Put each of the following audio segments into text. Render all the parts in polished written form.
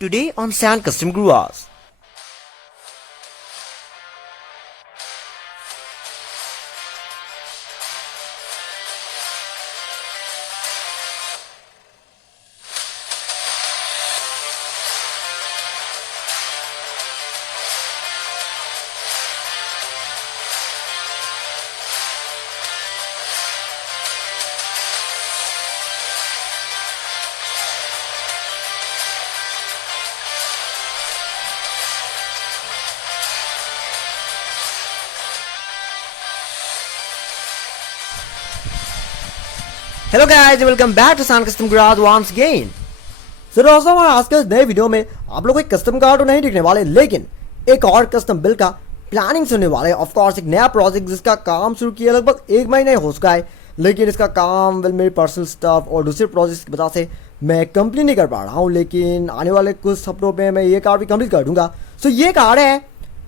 Today on Sand Custom Guruas. Hello guys, welcome back to Sand Custom Gurus once again. So दोस्तों, आज के इस नए video में आप लोग एक कस्टम कार तो नहीं दिखने वाले, लेकिन एक और कस्टम बिल्ड का प्लानिंग सुनने वाले। ऑफ कोर्स एक नया प्रोजेक्ट जिसका काम शुरू किया लगभग 1 महीने हो चुका है, लेकिन इसका काम मेरी पर्सनल स्टफ और दूसरे प्रोजेक्ट्स की वजह से मैं कंप्लीट नहीं कर पा रहा हूँ। लेकिन आने वाले कुछ हफ्तों में मैं ये कार भी कंप्लीट कर दूंगा। सो ये कार है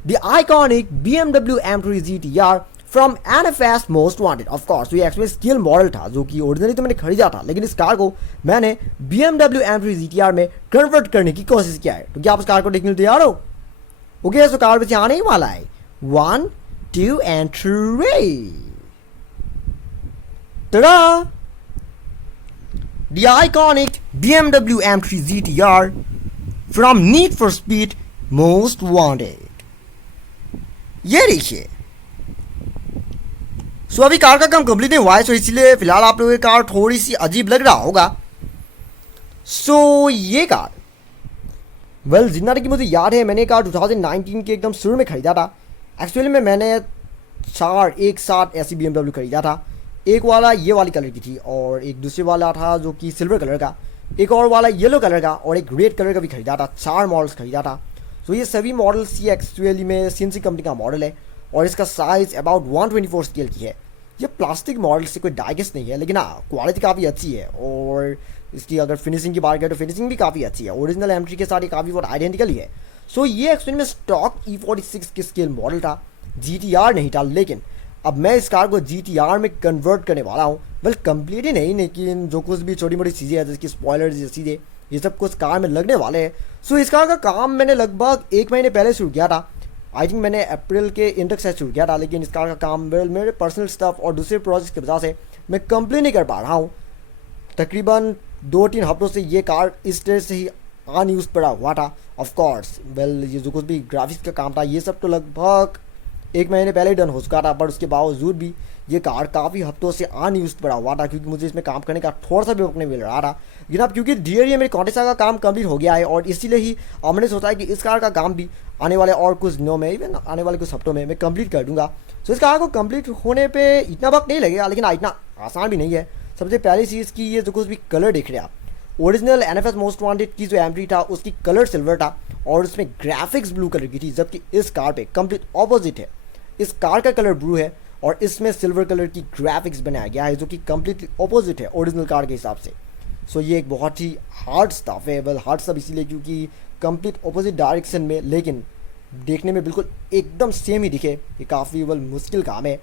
the iconic BMW M3 GTR from NFS most wanted. Of course ये एक्चुअली स्किल मॉडल था जो कि ओरिजिनली तो मैंने खरीदा था, लेकिन इस कार को मैंने BMW M3 GTR में कन्वर्ट करने की कोशिश किया है। तो क्या आप इस कार को देखने तैयार हो? ओके, तो कार पीछे आने ही वाला है। 1, 2 and 3। Ta-da! The iconic BMW M3 GTR from Need for Speed Most Wanted। ये देखिए। सो अभी कार का काम कंप्लीट नहीं हुआ है, सो इसलिए फिलहाल आप लोगों की कार थोड़ी सी अजीब लग रहा होगा। सो ये कार जितना कि मुझे याद है, मैंने कार 2019 के एकदम शुरू में खरीदा था। एक्चुअली में मैंने 4 एक साथ ऐसी BMW खरीदा था। एक वाला ये वाली कलर की थी और एक दूसरे वाला था जो कि सिल्वर कलर का, एक और वाला येलो कलर का और एक रेड कलर का भी खरीदा था। 4 मॉडल्स खरीदा था। सो ये सभी मॉडल्स ये एक्चुअली में CNC कंपनी का मॉडल है और इसका साइज अबाउट 124 स्केल की है। ये प्लास्टिक मॉडल से कोई डाइजेस्ट नहीं है, लेकिन हाँ क्वालिटी काफ़ी अच्छी है। और इसकी अगर फिनिशिंग की बात करें तो फिनिशिंग भी काफ़ी अच्छी है। ओरिजिनल M3 के साथ ये काफ़ी बहुत आइडेंटिकल ही है। सो ये एक्चुअली में स्टॉक E46 की स्केल मॉडल था, GTR नहीं था। लेकिन अब मैं इस कार को GTR में कन्वर्ट करने वाला हूँ। कंप्लीट ही नहीं, लेकिन जो कुछ भी छोटी मोटी चीज़ें हैं जैसे कि स्पॉयलर चीज़ें, ये सब कुछ कार में लगने वाले हैं। सो इस कार का काम मैंने लगभग 1 महीने पहले शुरू किया था। आई थिंक मैंने अप्रैल के एंड तक से शुरू किया था, लेकिन इस कार का काम मेरे पर्सनल स्टफ और दूसरे प्रोजेक्ट की वजह से मैं कंप्लीट नहीं कर पा रहा हूँ। तकरीबन 2-3 हफ्तों से ये कार इस तरह से ही अनयूज पड़ा हुआ था। ऑफ कोर्स ये जो कुछ भी ग्राफिक्स का काम था ये सब तो लगभग 1 महीने पहले ही डन हो चुका था, पर उसके बावजूद भी ये कार काफ़ी हफ्तों से अनयूज पड़ा हुआ था क्योंकि मुझे इसमें काम करने का थोड़ा सा भी वक्त नहीं मिल रहा था। लेकिन अब क्योंकि धीरे धीरे मेरे कॉन्टेसा का काम कंप्लीट हो गया है और इसीलिए ही मैंने सोचा है कि इस कार का काम भी आने वाले और कुछ दिनों में, इवन आने वाले कुछ हफ्तों में मैं कंप्लीट कर दूंगा। सो इस कार को कंप्लीट होने पे इतना वक्त नहीं लगेगा, लेकिन इतना आसान भी नहीं है। सबसे पहली चीज़ की ये जो कुछ भी कलर देख रहे हैं आप, ओरिजिनल NFS मोस्ट वांटेड की जो M3 था उसकी कलर सिल्वर था और उसमें ग्राफिक्स ब्लू कलर की थी, जबकि इस कार पे कंप्लीट ऑपोजिट है। इस कार का कलर ब्लू है और इसमें सिल्वर कलर की ग्राफिक्स बनाया गया है, जो कि कंप्लीटली ऑपोजिट है ओरिजिनल कार के हिसाब से। सो ये एक बहुत ही हार्ड स्टफ है। हार्ड स्टफ इसीलिए क्योंकि कंप्लीट ऑपोजिट डायरेक्शन में, लेकिन देखने में बिल्कुल एकदम सेम ही दिखे, ये काफ़ी मुश्किल काम है।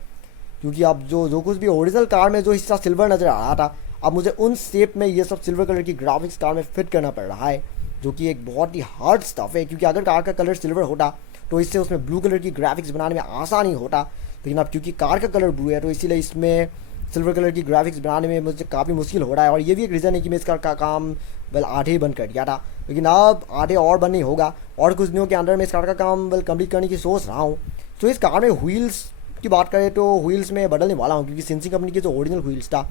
क्योंकि अब जो कुछ भी ओरिजिनल कार में जो हिस्सा सिल्वर नज़र आ रहा था, अब मुझे उन शेप में ये सब सिल्वर कलर की ग्राफिक्स कार में फिट करना पड़ रहा है, जो कि एक बहुत ही हार्ड स्टफ है। क्योंकि अगर कार का कलर सिल्वर होता तो इससे उसमें ब्लू कलर की ग्राफिक्स बनाने में आसानी होता, लेकिन अब क्योंकि कार का कलर ब्लू है तो इसीलिए इसमें सिल्वर कलर की ग्राफिक्स बनाने में मुझे काफ़ी मुश्किल हो रहा है। और ये भी एक रीज़न है कि मैं इस कार का काम आधे ही बंद कर दिया था, लेकिन अब आधे और बंद नहीं होगा और कुछ दिनों के अंदर मैं इस कार का काम कंप्लीट करने की सोच रहा हूँ। तो इस कार में व्हील्स की बात करें तो व्हील्स में बदलने वाला हूँ, क्योंकि CNC कंपनी के जो ओरिजिनल व्हील्स था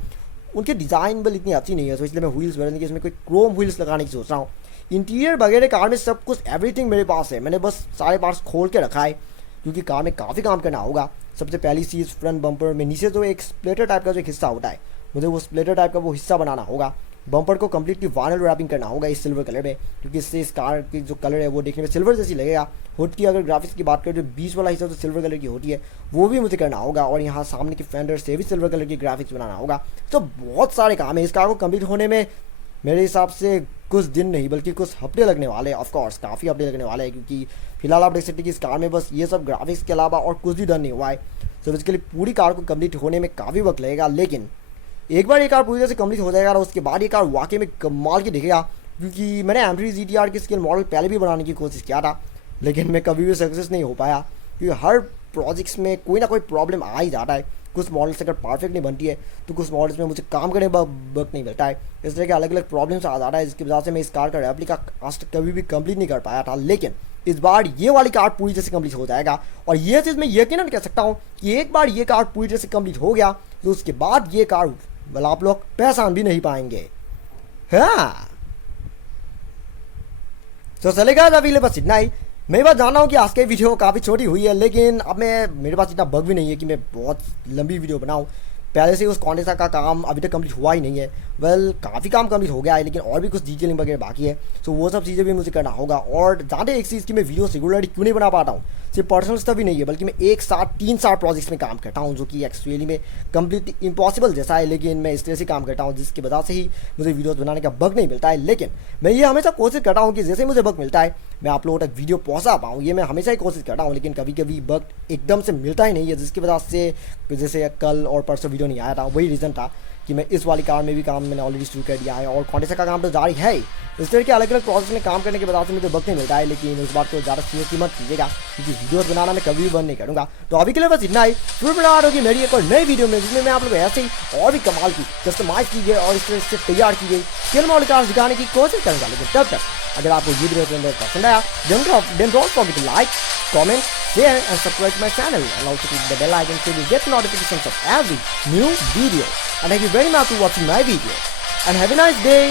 उनके डिज़ाइन इतनी अच्छी नहीं है, तो इसलिए मैं व्हील्स बदलने की इसमें कोई क्रोम व्हील्स लगाने की सोच रहा हूँ। इंटीरियर वगैरह कार में सब कुछ एवरीथिंग मेरे पास है, मैंने बस सारे पार्ट्स खोल के रखा है क्योंकि कार में काफ़ी काम करना होगा। सबसे पहली चीज़ फ्रंट बम्पर में नीचे जो एक स्प्लिटर टाइप का जो एक हिस्सा होता है, मुझे वो स्प्लिटर टाइप का वो हिस्सा बनाना होगा। बम्पर को कम्प्लीटली वाइनल रैपिंग करना होगा इस सिल्वर कलर में, क्योंकि इससे इस कार की जो कलर है वो देखने में सिल्वर जैसी लगेगा। हुड की अगर ग्राफिक्स की बात करें तो बीच वाला हिस्सा जो सिल्वर कलर की होती है वो भी मुझे करना होगा और यहाँ सामने की फेंडर से भी सिल्वर कलर की ग्राफिक्स बनाना होगा। तो बहुत सारे काम है इस कार को कम्प्लीट होने में। मेरे हिसाब से कुछ दिन नहीं बल्कि कुछ हफ्ते लगने वाले हैं। ऑफकोर्स काफ़ी हफ्ते लगने वाले हैं, क्योंकि फिलहाल आप देख सकते हैं कि इस कार में बस ये सब ग्राफिक्स के अलावा और कुछ भी डन नहीं हुआ है। तो बेसिकली पूरी कार को कंप्लीट होने में काफ़ी वक्त लगेगा, लेकिन एक बार ये कार पूरी तरह से कंप्लीट हो जाएगा और उसके बाद ये कार वाकई में कमाल की दिखेगा क्योंकि मैंने एम3 GTR की स्केल मॉडल पहले भी बनाने की कोशिश किया था, लेकिन मैं कभी भी सक्सेस नहीं हो पाया, क्योंकि हर प्रोजेक्ट्स में कोई ना कोई प्रॉब्लम आ ही जाता है। कुछ मॉडल्स अगर परफेक्ट नहीं बनती है तो कुछ मॉडल्स में मुझे काम करने का वक्त नहीं मिलता है, इस तरह के अलग अलग प्रॉब्लम्स आ जाता है, जिसकी वजह से मैं इस कार का रेप्लिका आज तक कभी भी कंप्लीट नहीं कर पाया था। लेकिन इस बार ये वाली कार पूरी तरह से कंप्लीट हो जाएगा, और ये चीज़ मैं यकीनन कह सकता हूँ कि एक बार ये कार पूरी तरह से कंप्लीट हो गया तो उसके बाद ये कार वाला आप लोग पहचान भी नहीं पाएंगे। हाँ तो चलेगा, अभी ले बस इतना ही। मैं बात जान रहा हूँ कि आज की वीडियो काफ़ी छोटी हुई है, लेकिन अब मैं मेरे पास इतना बग भी नहीं है कि मैं बहुत लंबी वीडियो बनाऊँ। पहले से उस कॉन्टेसा का काम अभी तक कंप्लीट हुआ ही नहीं है। वेल काफ़ी काम कंप्लीट हो गया है, लेकिन और भी कुछ डिटेलिंग वगैरह बाकी है, तो वो सब चीज़ें भी मुझे करना होगा। और जानते एक चीज़ की मैं वीडियो रेगुलरली क्यों नहीं बना पाता हूँ, सिर्फ पर्सनल स्टफ ही नहीं है, बल्कि मैं एक साथ 3-4 प्रोजेक्ट्स में काम करता हूँ, जो कि एक्चुअली में कंप्लीट इम्पॉसिबल जैसा है, लेकिन मैं इस तरह से काम करता हूँ जिसकी वजह से ही मुझे वीडियोस बनाने का बग नहीं मिलता है। लेकिन मैं ये हमेशा कोशिश करता हूँ कि जैसे मुझे बग मिलता है मैं आप लोगों तक वीडियो पहुँचा पाऊँ, ये मैं हमेशा ही कोशिश करता हूँ। लेकिन कभी कभी बग एकदम से मिलता ही नहीं है, जिसकी वजह से जैसे कल और परसों वीडियो नहीं आया था, वही रीज़न था कि मैं इस वाली कार में भी काम मैंने ऑलरेडी शुरू कर दिया है, और कॉन्टेसा का काम तो जारी है ही। इस तरह के अलग अलग प्रोसेस में काम करने के वजह से मुझे वक्त नहीं मिलता है, लेकिन इस बात को ज़्यादा सीरियसली मत कीजिएगा, क्योंकि वीडियोस बनाना मैं कभी भी बंद नहीं करूँगा। तो अभी के लिए बस इतना ही, फिर बना होगी मेरी एक और नई वीडियो में, जिसमें मैं आप लोग ऐसे ही और भी कमाल की कस्टमाइज की गई और इस तरह से तैयार की गई स्केल मॉडल कार दिखाने की कोशिश करूँगा। लेकिन तब तक अगर आपको ये वीडियो पसंद आया, then don't forget to like, comment, share and subscribe to my channel, and also click the bell icon so you get notifications of every new video. And thank you very much for watching my video, and have a nice day.